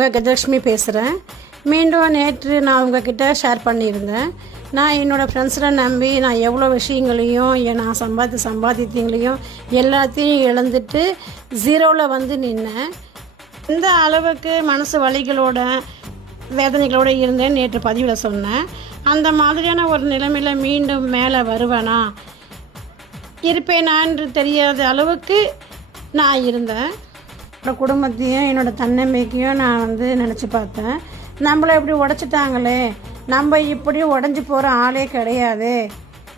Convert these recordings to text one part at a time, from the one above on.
உங்கள் கஜலட்சுமி பேசுகிறேன். மீண்டும் நேற்று நான் உங்ககிட்ட ஷேர் பண்ணியிருந்தேன். நான் என்னோடய ஃப்ரெண்ட்ஸில் நம்பி நான் எவ்வளோ விஷயங்களையும் நான் சம்பாதித்தங்களையும் எல்லாத்தையும் இழந்துட்டு ஜீரோவில் வந்து நின்னேன். இந்த அளவுக்கு மனசு வலிகளோட வேதனைகளோடு இருந்தேன் நேற்று பதிவில் சொன்னேன். அந்த மாதிரியான ஒரு நிலைமையில் மீண்டும் மேலே வருவேனா இருப்பேனான்னு தெரியாத அளவுக்கு நான் இருந்தேன். என்னோடய குடும்பத்தையும் என்னோடய தன்னம்பிக்கையும் நான் வந்து நினச்சி பார்த்தேன். நம்மளை இப்படி உடச்சிட்டாங்களே, நம்ம இப்படி உடஞ்சி போகிற ஆளே கிடையாது,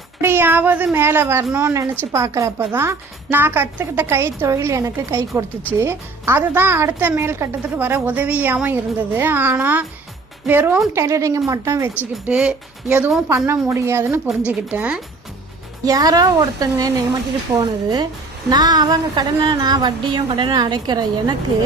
இப்படியாவது மேலே வரணும்னு நினச்சி பார்க்குறப்ப தான் நான் கற்றுக்கிட்ட கைத்தொழில் எனக்கு கை கொடுத்துச்சு. அதுதான் அடுத்த மேல் கட்டத்துக்கு வர உதவியாகவும் இருந்தது. ஆனால் வெறும் டெய்லரிங்கை மட்டும் வச்சுக்கிட்டு எதுவும் பண்ண முடியாதுன்னு புரிஞ்சுக்கிட்டேன். யாரோ ஒருத்தங்க என்னை ஏமாற்றிட்டு போனது, நான் அவங்க கடனை நான் வட்டியும் கடனை அடைக்கிற எனக்கு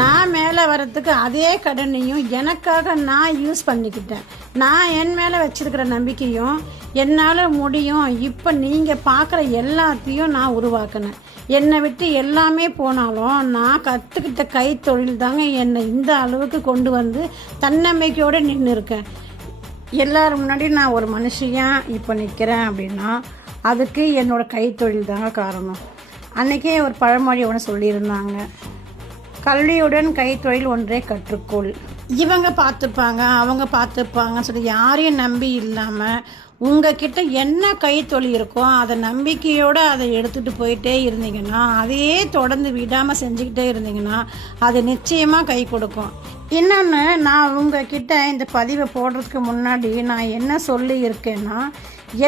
நான் மேலே வர்றதுக்கு அதே கடனையும் எனக்காக நான் யூஸ் பண்ணிக்கிட்டேன். நான் என் மேலே வச்சுருக்கிற நம்பிக்கையும் என்னால் முடியும், இப்போ நீங்கள் பார்க்குற எல்லாத்தையும் நான் உருவாக்கினேன். என்னை விட்டு எல்லாமே போனாலும் நான் கற்றுக்கிட்ட கைத்தொழில் தாங்க என்னை இந்த அளவுக்கு கொண்டு வந்து தன்னம்பிக்கையோடு நின்று இருக்கேன். எல்லோரும் முன்னாடி நான் ஒரு மனுஷியாக இப்போ நிற்கிறேன் அப்படின்னா அதுக்கு என்னோடய கைத்தொழில் தாங்க காரணம். அன்றைக்கே ஒரு பழமொழி ஒன்று சொல்லியிருந்தாங்க, கல்வியுடன் கைத்தொழில் ஒன்றே கற்றுக்கொள். இவங்க பார்த்துப்பாங்க அவங்க பார்த்துப்பாங்கன்னு சொல்லி யாரையும் நம்பி இல்லாமல் உங்ககிட்ட என்ன கைத்தொழில் இருக்கோ அதை நம்பிக்கையோடு அதை எடுத்துகிட்டு போயிட்டே இருந்தீங்கன்னா, அதையே தொடர்ந்து விடாமல் செஞ்சுக்கிட்டே இருந்தீங்கன்னா அது நிச்சயமாக கை கொடுக்கும். இன்னொன்று, நான் உங்ககிட்ட இந்த பதிவை போடுறதுக்கு முன்னாடி நான் என்ன சொல்லி இருக்கேன்னா,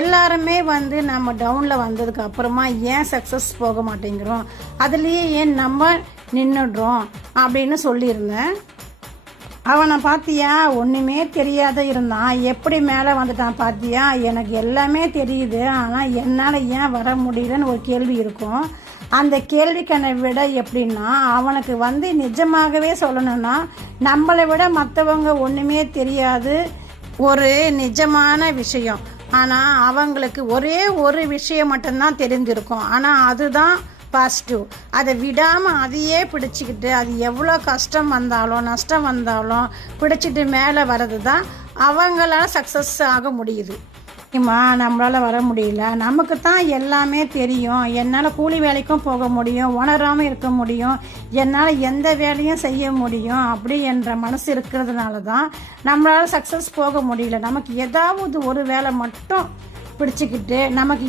எல்லாருமே வந்து நம்ம டவுனில் வந்ததுக்கு அப்புறமா ஏன் சக்ஸஸ் போக மாட்டேங்கிறோம், அதுலேயே ஏன் நம்ம நின்றுடுறோம் அப்படின்னு சொல்லியிருந்தேன். அவனை பார்த்தியா, ஒன்றுமே தெரியாத இருந்தான், எப்படி மேலே வந்துட்டான் பார்த்தியா, எனக்கு எல்லாமே தெரியுது ஆனால் என்னால் ஏன் வர முடியலன்னு ஒரு கேள்வி இருக்கும். அந்த கேள்விக்கான விட எப்படின்னா, அவனுக்கு வந்து நிஜமாகவே சொல்லணும்னா நம்மளை விட மற்றவங்க ஒன்றுமே தெரியாது ஒரு நிஜமான விஷயம், ஆனால் அவங்களுக்கு ஒரே ஒரு விஷயம் மட்டும்தான் தெரிஞ்சிருக்கும். ஆனால் அதுதான் பாசிட்டிவ். அதை விடாமல் அதையே பிடிச்சிக்கிட்டு அது எவ்வளோ கஷ்டம் வந்தாலும் நஷ்டம் வந்தாலும் பிடிச்சிட்டு மேலே வர்றது தான் அவங்களால சக்ஸஸ் ஆக முடியுது. நம்மளால் வர முடியல, நமக்கு தான் எல்லாமே தெரியும், என்னால் கூலி வேலைக்கும் போக முடியும், உணராமல் இருக்க முடியும், என்னால் எந்த வேலையும் செய்ய முடியும் அப்படி என்ற மனசு இருக்கிறதுனால தான் நம்மளால் சக்ஸஸ் போக முடியல. நமக்கு ஏதாவது ஒரு வேலை மட்டும் பிடிச்சிக்கிட்டு நமக்கு